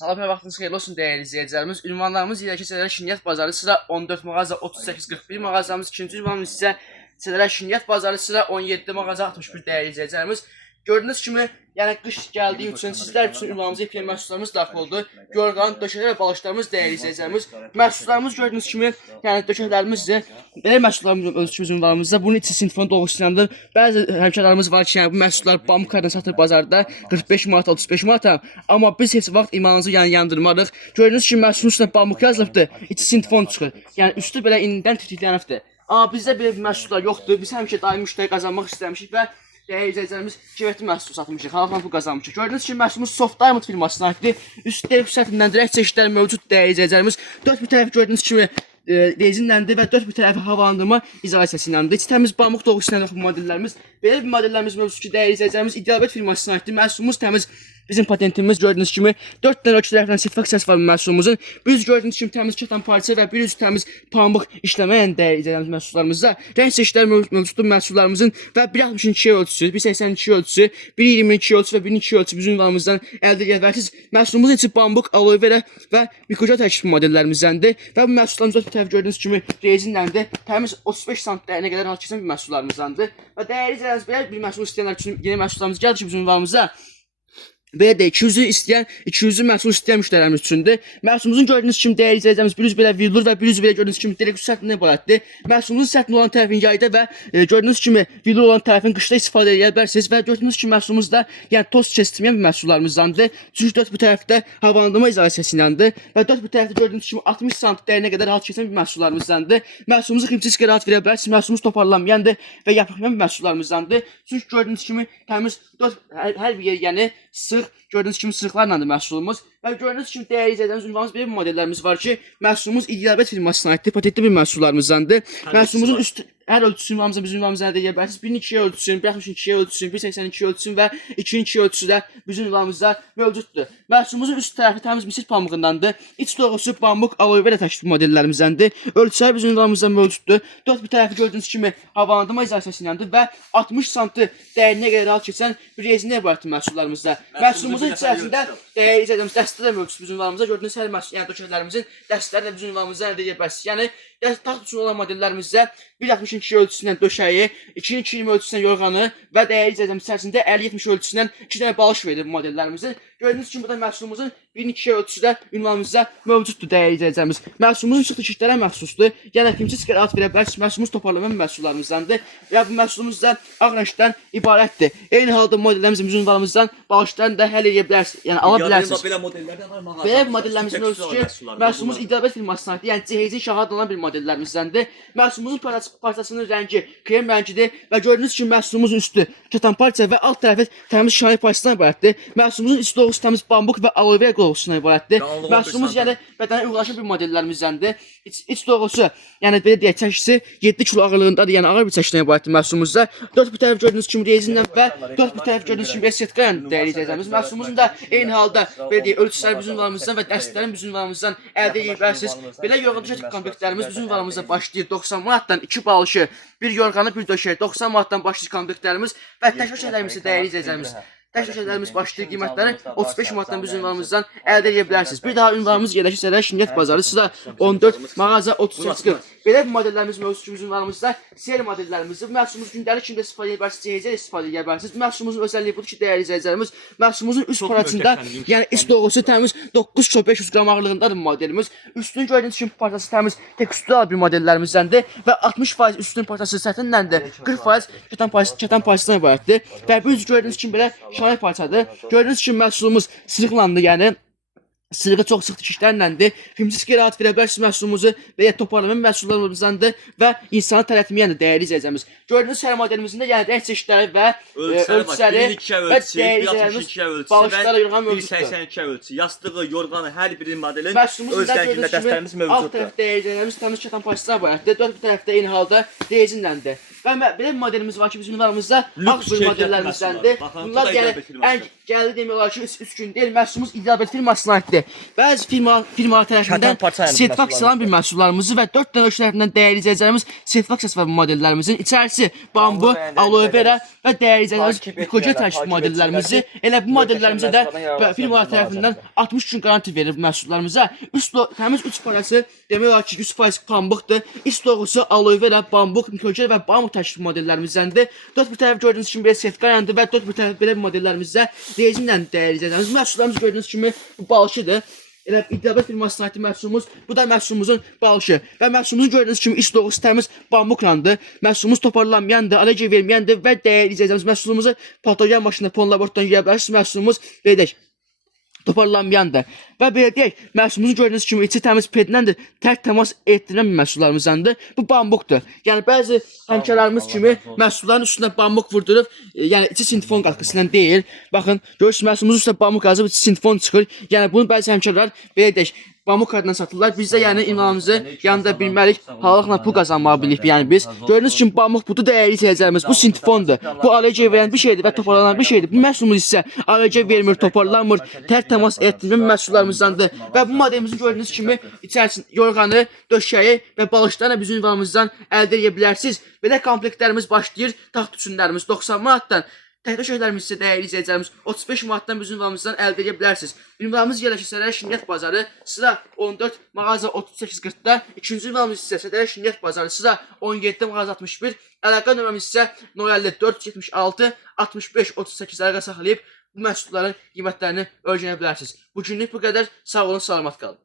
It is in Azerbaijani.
Salam və vaxtınız xeyirli olsun dəyərli izləyicilərimiz. Ünvanlarımız ilə keçənlərə Şirniyyat Bazarı sıra 14 mağaza 3841 mağazamız, ikinci ünvanımız isə keçənlərə Şirniyyat Bazarı sıra 17 mağaza 61 dəyərli izləyicilərimiz. Gördüyünüz kimi, yəni qış gəldiyi üçün sizlər üçün ünvanımıza ipli məhsullarımız daxil oldu. Yorğan, döşəklər və balışlarımız dəyərli izləyicilərimiz. Məhsullarımız gördüyünüz kimi, yəni döşəklərimiz isə belə məhsullarımız ölçümüz ünvanımızda. Bunun içi sinifon doğuşlandır. Bəzi həmkarlarımız var ki, yəni bu məhsullar pamuklardan satır bazarda 45 manat, 35 manat. Amma biz heç vaxt imanınızı yandırmarıq. Gördüyünüz kimi məhsulun üstünə pamuk yazılıbdır, içi sinifon çıxır. Yəni üstü belə indidən titriklənibdir. Amma bizdə belə bir məhsullar yoxdur. Biz həmişə daimi müştəri qazanmaq istəmişik və dəyərli izləyicilərimiz keyfiyyətli məhsul satmışıq, halal pul qazanmışıq. Gördüyünüz kimi məhsulumuz Soft Diamond firmasına aiddir. Üst deri xüsusiyyətindən direkt çeşidləri mövcud dəyərli izləyicilərimiz. Dörd bir tərəfi gördüyünüz kimi rezinləndir və dörd bir tərəfi havalandırma izolyasiyasındandır. İçi təmiz pamuk doğuşlanır bu modellərimiz. Belə bir modellərimiz mövcud ki, dəyərli izləyicilərimiz İdealbet firmasına aiddir. Məhsulumuz təmiz. Bizim patentimiz gördüyünüz kimi 4 dənə ölçü tərəfindən sertifikasiyası var məhsulumuzun. Biz gördüyünüz kimi təmiz kətan parça və bir üzü təmiz pamuk işləməyən dəyərli izləyicilərimiz məhsullarımızda rəng seçkiləri mövcuddur məhsullarımızın və 1.62 ölçüsü, 1.82 ölçüsü, 1.22 ölçüsü və 1.2 ölçüsü bizim ünvanımızdan əldə edə bilərsiniz. Məhsulumuzun içi pamuk, aloe vera və mikroca tərkib modellərimizdəndir və bu məhsullarımız bu tərəf gördüyünüz kimi rezinləndir. Təmiz 35 sm dəyərinə qədər rahat keçən bir məhsullarımızdandır. Və dəyərli izləyicilərimiz belə bir məhsul istəyənlər üçün yeni məhsullarımız gəldi ki, bizim ünvanımıza. Belə də 200-ü istəyən, 200-ü məhsul istəyən müştərilərimiz üçündür. Məhsulumuzun gördüyünüz kimi dəyərli izləyicilərimiz bir üz belə villur və bir üz belə gördüyünüz kimi direkt səthindən ibarətdir. Məhsulumuzun səthin olan tərəfin yayda və gördüyünüz kimi villur olan tərəfin qışda istifadə edə bilərsiniz və gördüyünüz kimi məhsulumuz da yəni toz kəsdirməyən bir məhsullarımızdandır. Çünki dörd bu tərəfdə havalandırma izolyasiyasındandır və dörd bu tərəfdə gördüyünüz kimi 60 sm dəyərinə qədər rahat keçən bir məhsullarımızdandır. Məhsulumuzu ximçiskə rahat verə bilərsiniz. Məhsulumuz toparlanmayandır və yapıqlayan bir məhsullarımızdandır. Çünki gördüyünüz kimi təmiz hər bir yer yəni sıx gördüyünüz kimi sırıqlarla da məhsulumuz və gördüyünüz kimi dəyərli izləyicilərimiz ünvanımız belə bir modellərimiz var ki, məhsulumuz İdealbet firmasına aiddir, patentli bir məhsullarımızdandır. Məhsulumuzun üst hər ölçüsü ünvanımıza bizim ünvanımıza əldə edə bilərsiniz. 1.2 ölçüsünün, 1.62 ölçüsünün, 1.82 ölçüsünün və 2.2 ölçüsü də bizim ünvanımızda mövcuddur. Məhsulumuzun üst tərəfi təmiz misir pamuğundandır. İç doğrusu pamuk, aloe vera tərkib modellərimizdəndir. Ölçüləri bizim ünvanımızda mövcuddur. Dörd bir tərəfi gördüyünüz kimi havalandırma izolyasiyasındandır və 60 sm dəyərinə qədər rahat keçən bir rezinə ibarətdir məhsullarımızda. Məhsulumuzun içərisində dəyərli izləyicilərimiz dəstə də mövcud bizim ünvanımızda. Gördüyünüz hər məhsul, yəni döşəklərimizin dəstələri də bizim ünvanımızda əldə edə bilərsiniz. Yəni taxt üçün olan modellərimizdə 1.62 ölçüsündən döşəyi, 2.20 ölçüsündən yorğanı və dəyərli izləyicilərimiz içərisində 50-70 ölçüsündən 2 dənə balış verir bu modellərimizin. Gördüyünüz kimi burada məhsulumuzun 1.2 ölçüsüdə ünvanımızda mövcuddur dəyərli izləyicilərimiz. Məhsulumuzun çıxdı kişilərə məxsusdur. Yəni ximçiskə rahat verə bilərsiniz. Məhsulumuz toparlanan məhsullarımızdandır. Və bu məhsulumuz da ağ rəngdən ibarətdir. Eyni halda modellərimiz bizim ünvanımızdan balışlarını da həll edə bilərsiniz. Yəni ala bilərsiniz. Belə bir modellərimizin ölçüsü ki, məhsulumuz İdealbet firmasına aiddir. Yəni cihazın şahid olan bir modellərimizdəndir. Məhsulumuzun parçasının rəngi krem rəngidir və gördüyünüz kimi məhsulumuzun üstü kətan parça və alt tərəfi təmiz şahid parçasından ibarətdir. Məhsulumuzun üst doğrusu təmiz bambuk və aloe vera qolğusundan ibarətdir. Məhsulumuz yəni bədənə uyğunlaşan bir modellərimizdəndir. İç doğrusu, yəni belə deyək, çəkisi 7 kilo ağırlığındadır. Yəni ağır bir çəkisindən ibarətdir məhsulumuzda. Dörd bir tərəf gördüyünüz kimi rezinlə və dörd bir tərəf gördüyünüz kimi esetka ilə dəyərli izləyicilərimiz. Məhsulumuzun da eyni halda belə deyək, ölçüləri bizim ünvanımızdan və dəstələrin bizim ünvanımızdan əldə edə bilərsiniz. Belə yorğan döşək komplektlərimiz bizim ünvanımızda başlayır 90 manatdan 2 balışı, bir yorğanı, bir döşək 90 manatdan başlayır komplektlərimiz və tək döşəklərimiz isə dəyərli izləyicilərimiz. Tək döşəklərimiz başlayır qiymətləri 35 manatdan bizim ünvanımızdan əldə edə bilərsiniz. Bir daha ünvanımız yerləşir Şirniyyat Bazarı sıra 14 mağaza 3840. Belə bir modellərimiz mövcud ki, bizim ünvanımızda seri modellərimizdir. Bu məhsulumuz gündəlik kimi də istifadə edə bilərsiniz, cihazə istifadə edə bilərsiniz. Bu məhsulumuzun özəlliyi budur ki, dəyərli izləyicilərimiz, məhsulumuzun üst parçasında, yəni iç doğrusu təmiz 9 kilo 500 qram ağırlığındadır modelimiz. Üstünü gördüyünüz kimi parçası təmiz tekstural bir modellərimizdəndir və 60% üstün parçası səthinləndir, 40% kətan parçasından ibarətdir və bu gördüyünüz kimi belə şahid parçadır. Gördüyünüz kimi məhsulumuz sırıqlandı, yəni sırığı çox sıx tikişlərləndir. Ximçiskə rahat verə bilərsiniz məhsulumuzu və ya toparlanan məhsullarımızdandır və insanı tələtməyəndir dəyərli izləyicilərimiz. Gördüyünüz hər modelimizdə yəni rəng çeşidləri və ölçüləri və dəyərli izləyicilərimiz balışlara yorğan mövcuddur. 1.82 ölçü, yastığı, yorğanı hər bir modelin öz rəngində dəstərimiz mövcuddur. Alt tərəfdə dəyərli izləyicilərimiz təmiz kətan parçasına ibarətdir. Dörd bir tərəfdə eyni halda rezinləndir. Və belə bir modelimiz var ki, bizim ünvanımızda ağ bir modellərimizdəndir. Bunlar yəni ən gəldi demək olar ki, 3 gün deyil, məhsulumuz İdealbet firmasına aiddir. ki, bəzi firmalar tərəfindən Kətan parça yəni bu sertifikasiyalan bir məhsullarımızı və 4 dənə ölçü tərəfindən dəyərli izləyicilərimiz sertifikasiyası var bu modellərimizin. İçərisi bambu, aloe vera və dəyərli izləyicilərimiz mikojen təşkil modellərimizi, elə bu modellərimizə də firmalar tərəfindən 60 gün garanti verir bu məhsullarımıza. Təmiz 3 parası demək olar ki 100% pambıqdır. İç doğrusu aloe vera, bambuq, mikojen və bambuq təşkil modellərimizdəndir. 4 bir tərəf gördüyünüz kimi belə sertifikasiyalandır və 4 bir tərəf belə bir modellərimizdə rezinlə dəyərli izləyicilərimiz. Məhsullarımız gördüyünüz kimi bu balıqçıdır. Elə İddiabət firmasına aid məhsulumuz, bu da məhsulumuzun balışı. Və məhsulumuzu gördüyünüz kimi iç doğrusu təmiz bambuqlandır. Məhsulumuz toparlanmayandır, allergiya verməyəndir və dəyərli izləyicilərimiz məhsulumuzu patogen maşında, pon laboratordan yeyə bilərsiniz. Məhsulumuz belə deyək, toparlanmayandır. Və belə deyək, məhsulumuzu gördüyünüz kimi içi təmiz pedləndir, tərk təmas etdirən bir məhsullarımızdandır. Bu bambuqdur. Yəni bəzi həmkarlarımız kimi məhsulların üstünə bambuq vurdurub, yəni içi sintifon qatkısından deyil. Baxın, görürsünüz məhsulumuzun üstünə bambuq yazıb, içi sintifon çıxır. Yəni bunu bəzi həmkarlar belə deyək, bambuq adından satırlar. Biz də yəni ünvanımızı yanında bilməlik, halallıqla pul qazanmağı bilirik. Yəni biz gördüyünüz kimi bambuq budur dəyərli izləyicilərimiz. Bu sintifondur. Bu allergiya verən bir şeydir və toparlanan bir şeydir. Bu məhsulumuz isə allergiya vermir, toparlanmır, tərk təmas etdirmir məhsullarımızdandır. Və bu modelimizin gördüyünüz kimi içərisində yorğanı, döşəyi və balışlarla bizim ünvanımızdan əldə edə bilərsiniz. Belə komplektlərimiz başlayır. Taxt üçünlərimiz 90 manatdan. Təhta şəhərlərimiz isə dəyərli izləyicilərimiz 35 manatdan bizim ünvanımızdan əldə edə bilərsiniz. Ünvanımız yerləşir Sədərək Şirniyyat Bazarı, sıra 14, mağaza 3840-da. İkinci ünvanımız isə Sədərək Şirniyyat Bazarı, sıra 17, mağaza 61. Əlaqə nömrəmiz isə 054 76 65 38 əlaqə saxlayıb bu məhsulların qiymətlərini öyrənə bilərsiniz. Bu günlük bu qədər. Sağ olun, salamat qalın.